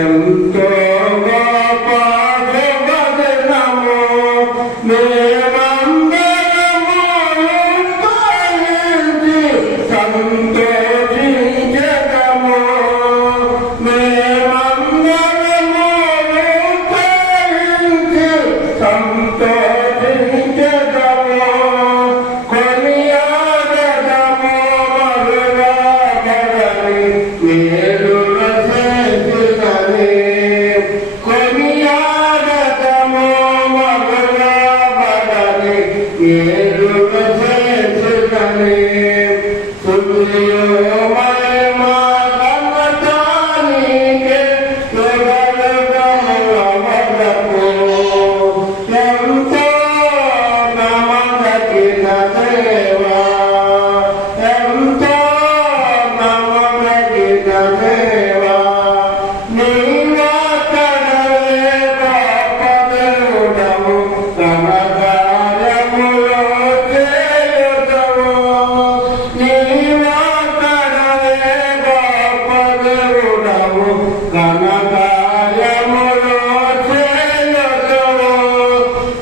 ఎంతో గొప్ప శుభదినము మేమందరము ఉత్సహించి సంతోషించెదము. మేమందరము ఉత్సహించి సంతోషించెదము. కొనియాడెదము మరువబడని మేలుల చేసినని. కొనియాడెదము మరువబడని మేలుల చేసినని. స్తుతియు మహిమ ఘనతానికే యుగయుగములవదకు. ఎంతో నమ్మదగిన దేవా, ఎంతో నమ్మదగిన దేవా, నీవొక్కడే గొప్ప దేవుడవు, ఘనకార్యములు చేయుదువు. నీవొక్కడే గొప్ప దేవుడవు, ఘనకార్యములు చేయుదువు.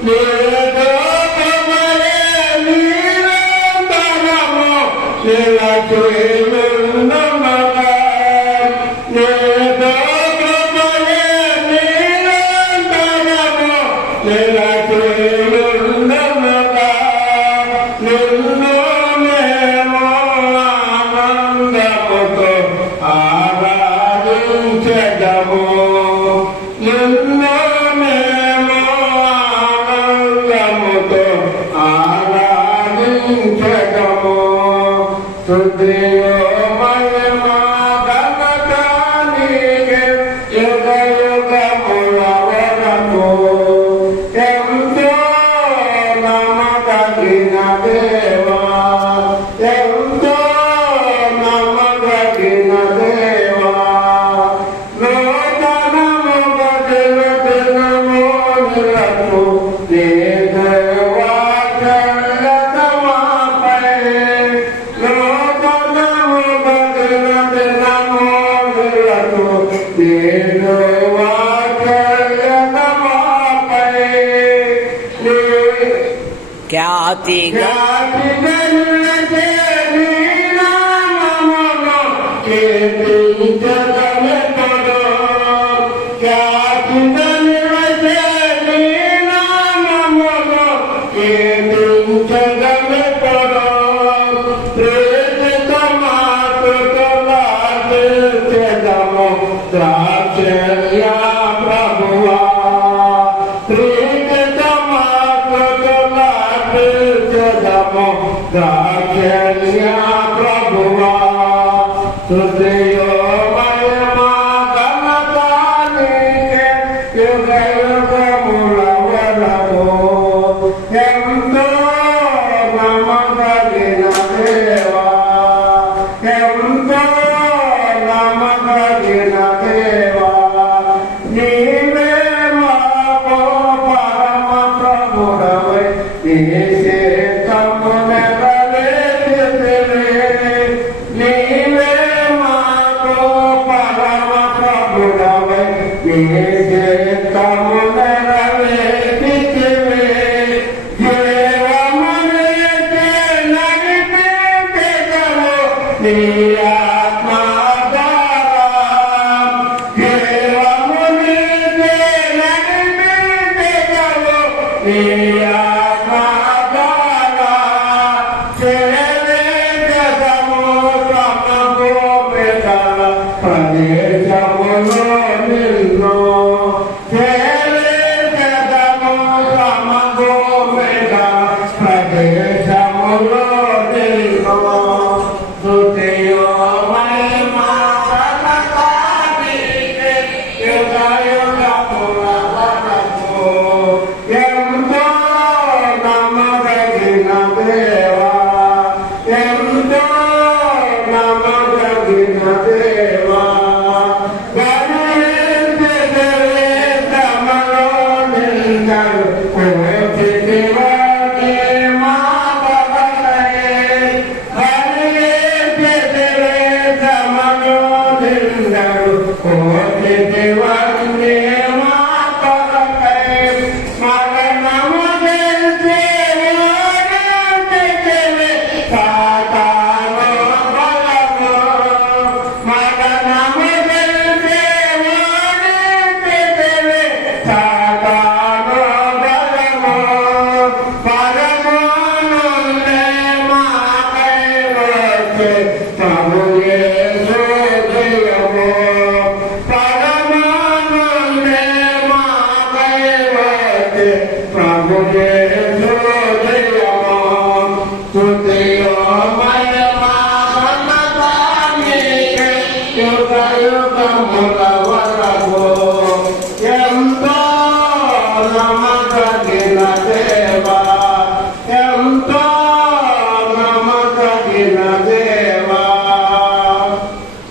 నీలోకమలే నిరంతరము నిలచియుండుమగా. నీలోకమలే నిరంతరము నిలచియుండుమగా. నిన్ను మేము ఆనందముతో ఆరాధించెదము. నిన్ను మేము ఆనందముతో ఆరాధించెదము. స్తుతియు మహిమ ఘనతానికే యుగయుగములవదకు. ఎంతో నమ్మదగిన దేవా, ఎంతో నమ్మదగిన దేవా, నూతనము బదులు దినము నిలకు నీ దైవాచరణమాపై. నూతనము బదులు దినము నిలకు నీ దైవాచరణమాపై. ఖ్యాతిగా ద్రాక్షయ్యా ప్రభువా, ద్రాక్షయ్యా ప్రభువా. స్తుతియు మహిమ ఘనతానికే యుగయుగములవదకు. ఎంతో నమ్మదగిన దేవా, ఎంతో నమ్మదగిన దేవా, నీవే మాకు పరమ ప్రభుడవై. నీ చిత్తము నెరవేర్చితివి. నీవే మాకు పరమ ప్రభుడవై. నీ చిత్తము నెరవేర్చితివి. జీవమునికే నడిపించెదవు నీ ఆత్మ ద్వారా. జీవమునికే నడిపించెదవు నీ ఆత్మ ద్వారా. చేరేదము సమగోపికల ప్రదేశములో నిన్ను. చేరేదము సమగోపికల ప్రదేశములో నిన్ను. స్తుతియు మహిమ ఘనతానికే యుగయుగములవదకు. ఎంతో కోటి వందే మాతరమై మరణము గెలిచి ఓడించితివి సాతాను బలము మరణము గెలిచి ఓడించితివి సాతాను బలము పరము నుండి మాకై వచ్చి ప్రభు యేసు జయము పరము నుండి మాకై వచ్చి ప్రభు యేసు జయము స్తుతియో మహిమా ఘనత నీకే యుగ యుగముల వరకు